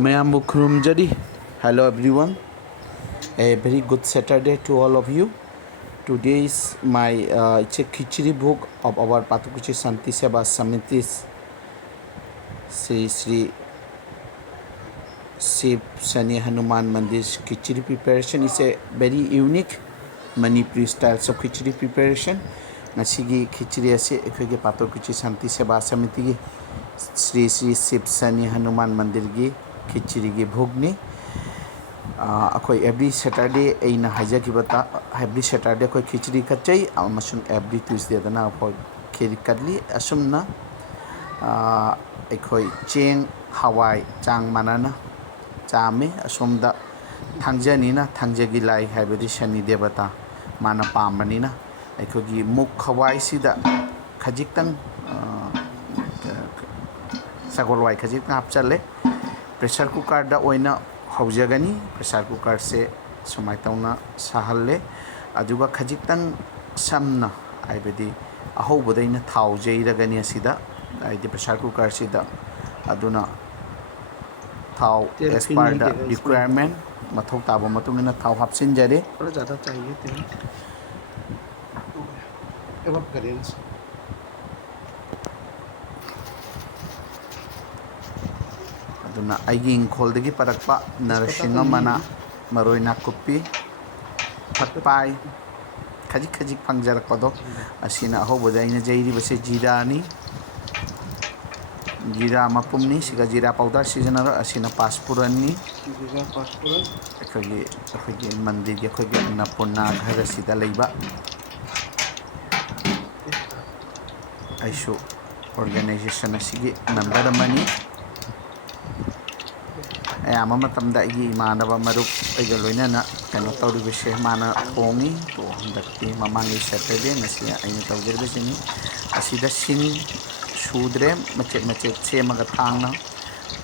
Mayambu Kurumjari. Hello everyone. A very good Saturday to all of you. Today is my it's a khichdi book of our Patukuchi Santi Seva Samitis Sri Sri Shiv Sani Hanuman Mandir's khichdi preparation is a very unique Manipuri style of khichdi preparation. Nasigi khichdi ase ekhoge Patukuchi Santi Seva Samiti Sri Sri Shiv Sani Hanuman Mandir gi khichdi gi bhogni. अखोई every Saturday अना हाजबता every Saturday अखोई खिचड़ी कच्चई every Tuesday अखोई खिचड़ी कटली असुमना अखोई Cheng हवाई चांग मानना चामे असोमदा थांजनीना थांजगी लाई हैबदी शनि देवता माना पामनीना अखोगी मुख हवाई सिदा खजिक्तंग सगोलवाई खजिक्तंग हापचले प्रेशर कुकर दा ओइना हौजगनी प्रेशर कुकर से सुमाय तौना साहल्ले अदुगा खजिक्तंग समना आइबदी अहोबदैना थाव जैरगनी असिदा आइदि प्रेशर कुकर सिदा अदुना थाव एज पर द रिक्वायरमेंट मथौ ताबो मतुंगना थाव हापसिनजरे थोड़ा ज़्यादा चाहिए तेल एवं करेंगे अदुना आइगी इंखोलदगी परकपा नरसिंह मना मरोई नाकुप्पी फटपाई खजिक खजिक फंगजरकपदो असिना अहोबदा अइना जैरिबसे जीरानी जीरा मपुमनी सिगा जीरा पाउडर सिजनर असिना पासपुरनी जीरा पासपुरन अखोगी मंदिर की अखोगी अन्नपूर्णा घर असिदा लैबा आइसु ऑर्गेनाइजेशन असिगी मेंबर अमनी अयाम मतमदा अगी इमानब मरुप अइगा लोइनना कनो तौरिबसे माना थोंगी तो हंदक्ति ममांगी सैटरडे नसी अइना तौजरबसेनी असिदा सिंग सूद्रे मचेक मचेक सेमगा थांगना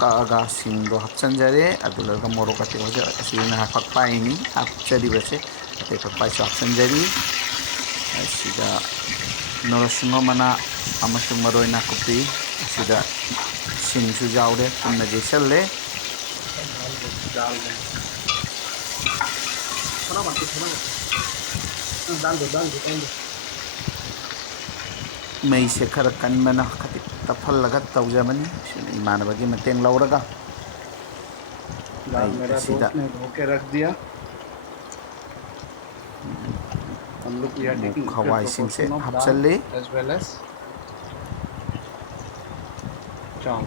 कागा सिंगदो हपचंजरे अदुलगा मोरोक अते होजे असिना फकपाइनी हपचरिबसे अते फकपाइसो हपचंजरी असिदा नरसिंह मना अमसुंग मरोई नाकुपी असिदा सिंगसु जाउरे पुन्ना जेसल्ले डाल दें थोड़ा मत डाल दो मई से खर कनबना खति तफलगा तौजबनी इमानबगी मतेंग लौरगा दाल मेरा दोस्त ने धो के रख दिया हम लोग वी आर टेकिंग हवाई सिंह से हपचले एज वेल एज चावल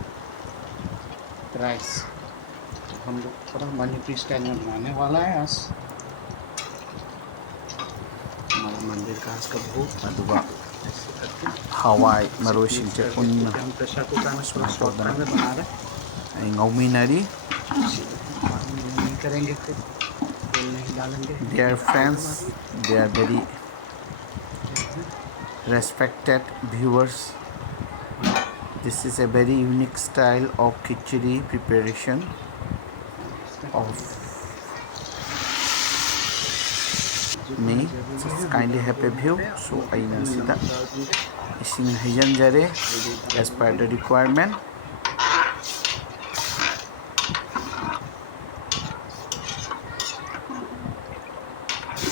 राइस हम लोग थोड़ा मणिपुरी स्टाइल में बनाने वाला है आज हमारा मंदिर का आज का भोग अदुगा हवाई मरोई सिंह से पुन्ना हम प्रेशर कुकर में थोड़ा शॉर्ट टाइम में बना रहे हैं ngauminari नहीं करेंगे फिर तेल नहीं डालेंगे dear friends, they are very respected viewers. This is a very unique style of khichdi preparation of me. Just kindly have a view. So I know that ising hajanjare as per the requirement.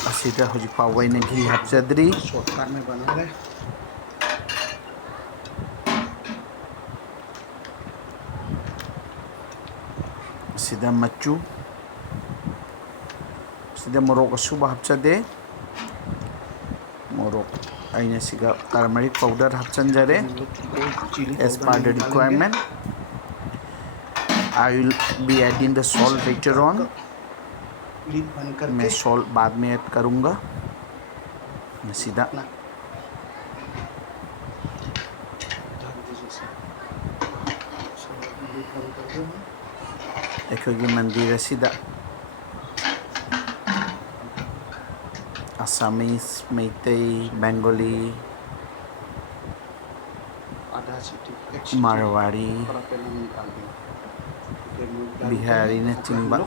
असिदा हुजी पावई ने घी हपचदरी short time में बना रहे असिदा मच्चू असिदा मोरोक असुबा हपचदे मोरोक अइना सिगा टर्मरिक पाउडर हपचंजरे as per the requirement. I will be adding the salt later on. Lead बंद मैं करके सॉल्ट बाद में ऐड करूँगा सीधा अखोगी मंदिर असिदा असमीस मैतई बेंगोली आधा सीटी मारवाड़ी थोड़ा पहले निकाल देंगे बिहारी ने चिंबा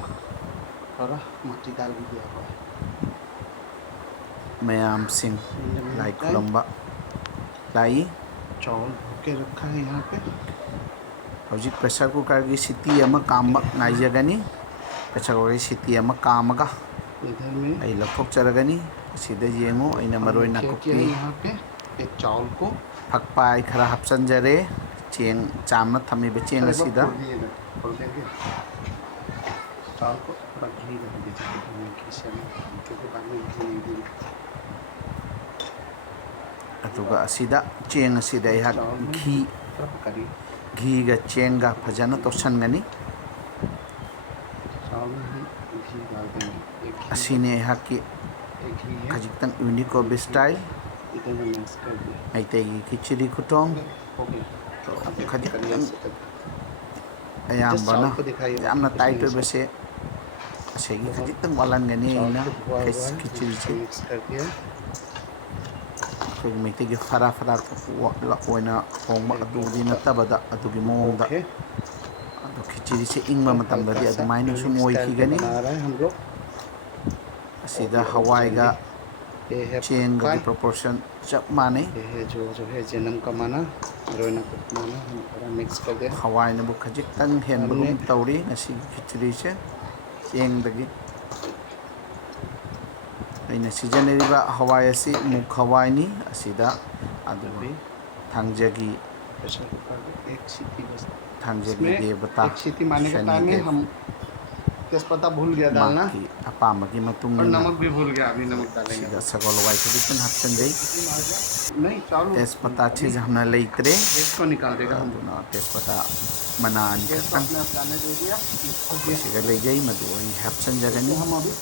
थोड़ा मट्टी दाल भी दिया हुआ है मयाम सिंह लाई खुलम्बा लाई चावल धो के रखा है यहाँ पे हौजिक प्रेशर कुकर की सिटी अमा काम नाइजगनी प्रेशर कुकर की सिटी अमा कामगा इधर में आई लौथोकचरगनी सिदा येंगो अइना मरोय क्या किया नाकुपी है यहाँ पे एक चावल को फकपाई खरा हपचनजरे चेंग चामना थमीबे चेंग अरे असिदा खोल देंगे चावल को थोड़ा घी डाल दीजिए घी से क्योंकि बाद में घी नहीं देंगे अदुगा असिदा चेंग असिदा यह चावल में घी थोड़ा पकाइए घी गा चेंग गा फजना तोसनगनी चावल में हम घी डाल देंगे एक घी असिने यह की एक घी है खजितंग यूनिको स्टाइल इधर में मिक्स कर दिया मैतेगी खिचड़ी खुटोंग हो गया तो आप एक खजितंग करिए अयाम्बना चावल को दिखाइए यामना कुछ टाइट नहीं है बसे असेगी खजितंग वालनगनी चावल इना को धुआ हुआ है खिचड़ी से मिक्स कर दिया कोई मैतेगी फरा फरा ओइना होंबा अदुदी नतबदा अदुगी मोंगदा ओके अदु खिचड़ी से इंगमा मतमददी अदुमाइनो सु मोइखिगनी बना रहा है हम लोग असिदा हवाईगा ये है चेंग पक्का की प्रोपोर्शन चप माने ये है जो है जन्म का माना रोना का माना हम थोड़ा मिक्स कर दे हवाई नबु खजितंग हेनबगुम तौरी नसी खिचड़ी से चेंग दगी अइना सिजनरिबा हवाई असी मुख हवाईनी असिदा अदु अभी थांगजगी प्रेशर कुकर में एक सीटी बस थांगजगी इसमें देवता एक सीटी मारने के टाइम में शनिदेव हम तेजपत्ता भूल गया डालना माकी अपामगी और मतुंगिना नमक भी भूल गया अभी नमक डालेंगे सिदा सगोल वाई खजितंग हपचनजई नहीं चावल तेजपत्ता चीज हमने लेइत्रे इसको निकाल देगा हम अदुना तेजपत्ता मनानी गैस को खतंग अपने आप डालने दे दिया इसको गैस सिगा लेजई मदु ओइ हपचनजगनी हम अभी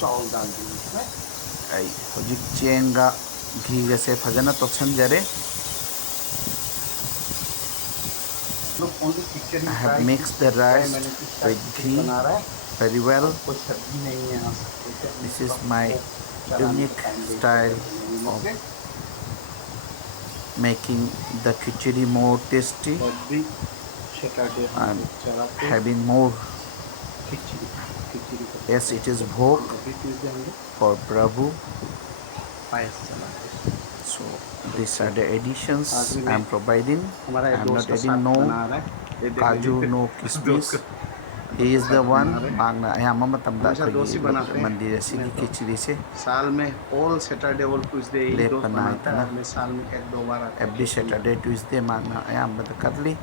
चावल डाल देंगे इसमें आई हुजिक चेंगा घी से फजना तोक्सनजरे लोग only khichdi I have mixed the rice with ghee बना रहा है very well. कोई सब्जी नहीं है यहाँ This is my unique style of making the khichdi more tasty every Saturday and चलाते having more. खिचड़ी खिचड़ी को Yes, it is bhog every Tuesday हम लोग for Prabhu. पायस चलाते हैं So these are the additions आज भी I am providing. हमारा I एक am दोस्त not का adding साथ no बना रहा है ये देख kaju, लीजिए। no kismis. दोस्त He is the one. बना रहे हैं। Magna ayama matamda हमेशा दोस्त ही बनाते हैं। मंदिर से मैं तो- खिचड़ी से साल में ऑल सैटरडे ऑल ट्यूसडे एक लेप दोस्त बनाए बनाता थे ना। है मैं साल में एक दो बार आता है every Saturday Tuesday magna ayambada करली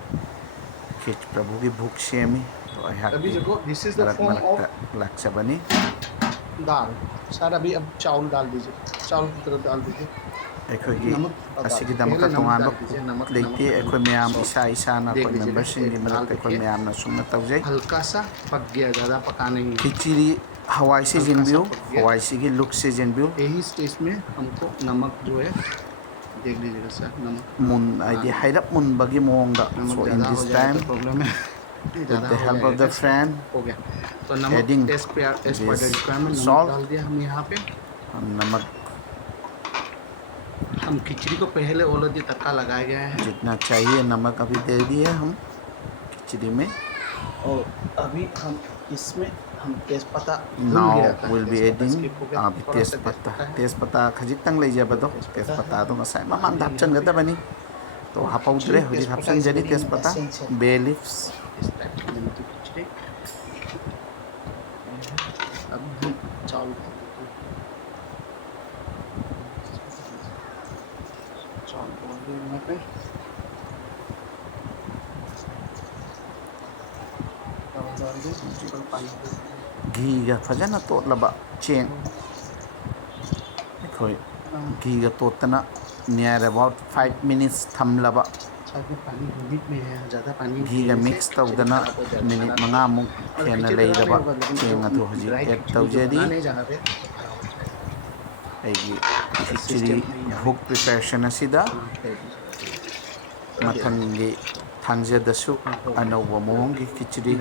खिच प्रभु की भूख सेमी तो अभी देखो दिस इज द मरक फॉर्म ऑफ मरक लक्ष्य बनी दाल सर अभी अब चावल डाल दीजिए चावल की तरफ डाल दीजिए अखोगी नमक असिगी पहले दमका नमक तोंगान डाल दीजिए, नमक लेते नमक अखो म्याम ईसा ईसा ना देख कोई लीजिए, मेंबरशिप की एक मदद दाल अखो देखिए। म्याम ना सुनना तवजे हल्का सा पक गया ज़्यादा पका नहीं है खिचड़ी हवाई से हल्का सा जिनबियो पक गया। हवाई से की लुक से जिनबियो यही स्टेज में हमको नमक जो है देख लीजिएगा सर नमक मुन आइडिया हाइरप मुन बगी मोंगा नमक so in ज़्यादा हो this जाए time तो प्रॉब्लम है with the help of the friend हो गया तो नमक adding एज पर this रिक्वायरमेंट नमक salt डाल दिया हम यहाँ पे हम नमक हम खिचड़ी को पहले ऑलरेडी तड़का लगाया गया है जितना चाहिए नमक अभी दे दिए हम खिचड़ी में और अभी हम इसमें हम तेज़पत्ता भूल now गया था will be तेज़पत्ता adding skip हो गया, अभी थोड़ा सा तेजपत्ता है। तेजपत्ता खजितंग लेजबदो तेजपत्ता तो मसाई ममान धापचनगदबनी तो हापौद्रे हुजी तेजपत्ता हापचन is जरी very तेजपत्ता essential. बे लीव्स इस टाइप की बनती खिचड़ी अब हम चावल डाल देते हैं। चावल डाल दिए यहाँ पे चावल डाल दिए थोड़ा पानी दे दिए। घी गा फजना तोतलबा चेंग अखोई घी गा तोतना नियर अबाउट 5 minutes थमलबा साथ में पानी लिमिट में है ज़्यादा पानी घी गा पीने से मिक्स खिचड़ी तौदना खराब हो जाएगा। मिनिट मंगा मु और खेना खिचड़ी खराब लेदबा नहीं होगा, लेकिन चेंग जो अथु हुजी ड्राई एड खिचड़ी जो तौजरी बनाने जहाँ पे खराब हो जाएगा। अगी खिचड़ी भूक प्रिपरेशन असिदा मथंगी थांगजेदसु अनौब मोंगी खिचड़ी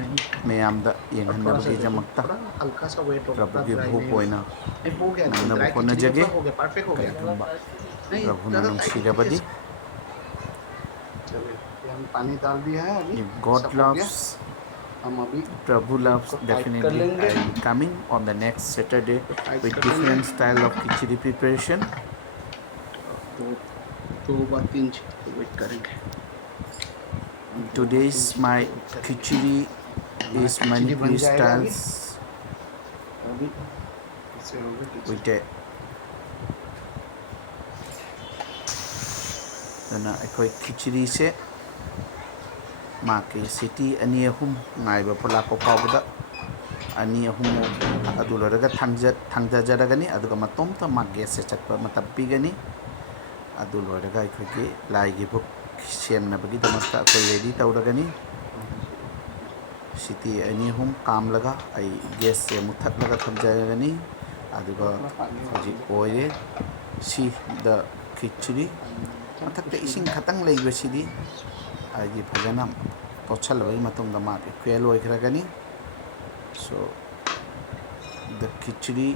मयामदा येंगहनबगी जमक्ता थोड़ा हल्का सा वेट होगा प्रभु की dry भूख नहीं होइना नहीं, हो गया नन्ना ड्राई बुकोना खिचड़ी जगे तो हो गया परफेक्ट हो गया कईगुंबा नहीं प्रभु ज़्यादा नम टाइट सिरबदी चलिए ये हम पानी डाल दिया है अभी if God सब हो गया। loves हम अभी Prabhu loves इसको tight कर definitely लेंगे। I will be coming on the next Saturday tight with कर different लेंगे। style of khichdi preparation दो 2 बार 3 वेट करेंगे today's my khichdi is खिचड़ी बन Manipuri जाएगा अभी styles अभी इससे होगा खिचड़ी with a dana akhoi khichdi se maki city ani ahum ngaiba pola ko pawda ani ahum adu loraga thangja jaragani aduga matom ta magge se chatpa matapigani adu loraga akhoi gi lai gi book semnabagi damasta akhoi ready tawragani city ani ahum kamlaga ai gas se muthaklaga thamjaragani aduga hoji oye si the khichdi mathakta ising khatang leiba sidi agi phajana pochal bai matung da ma kwel oi khragani so the khichdi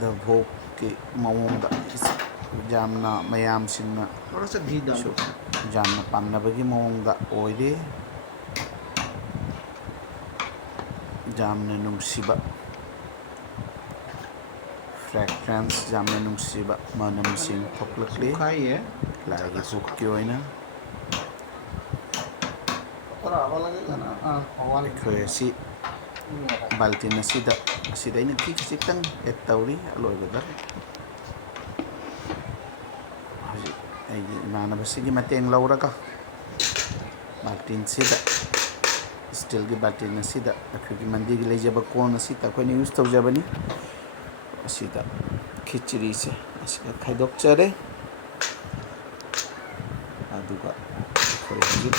the bhog ke mawong da jamna mayam singna थोड़ा सा घी डाल so jamna pamna bagi mawong da oide jamna nungsiba fragrance jamna nungsiba manam sing thoklakle सूखा ही है lagi bhog ki oina और हवा लगेगा ना हाँ हवा akhoi si baltin asida asida ina ki khitang et tawri aloi badar haji ai imana basigi mateng lauraga baltin sida steel gi baltin asida akhoi gi mandi gi lejaba kon asita akhoi ni use tawjabani asida khichdi se asida khaidok chare aduga akhoi haji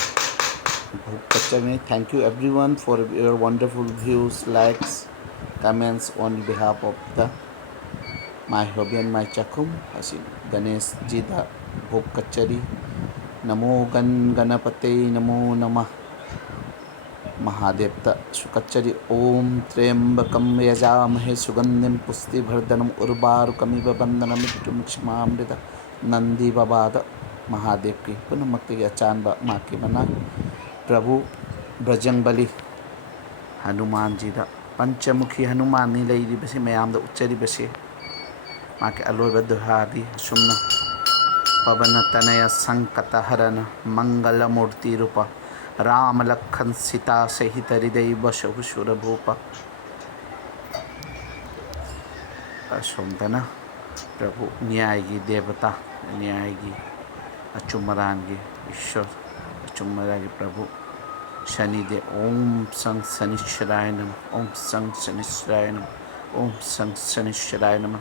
bhog kachame thank you everyone for your wonderful views likes comments on behalf of the my hobby and my chakum asin ganesh ji da bhog kachari namo ganapate namo namah Mahadev सुकच्चरी ओम त्र्यंबकम यजामहे सुगंधिम पुष्टिवर्धनम उर्वारुकमिव बंधनमित्युमुक्षमामृत नंदी बबाद महादेव की पुनमक्ति की अचानब माँ की मना प्रभु बजरंगबली हनुमान जी दा पंचमुखी हनुमान नि लेरिबसे मयाम दा उच्चरिबसे माँ के अलोब दुहादी सुमना पवन तनय संकट हरन मंगल मूर्ति रूप राम लखन सीता सहित हृदय बसहु सुर भूप असोमदना प्रभु न्याय की देवता न्याय की अचुमरान की ईश्वर अचुमरान की प्रभु शनिदेव ओम संग शनिश्चराय नमः ओम संग शनिश्चराय नमः ओम संग शनिश्चराय नमः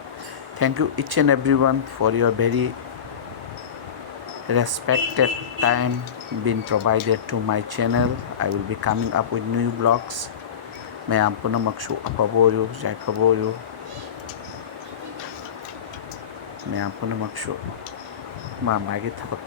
thank you each and everyone for your very respected time being provided to my channel. I will be coming up with new vlogs. Mayam punamaksu apaboyo jaipaboyo mayam punamaksu mamagi thabak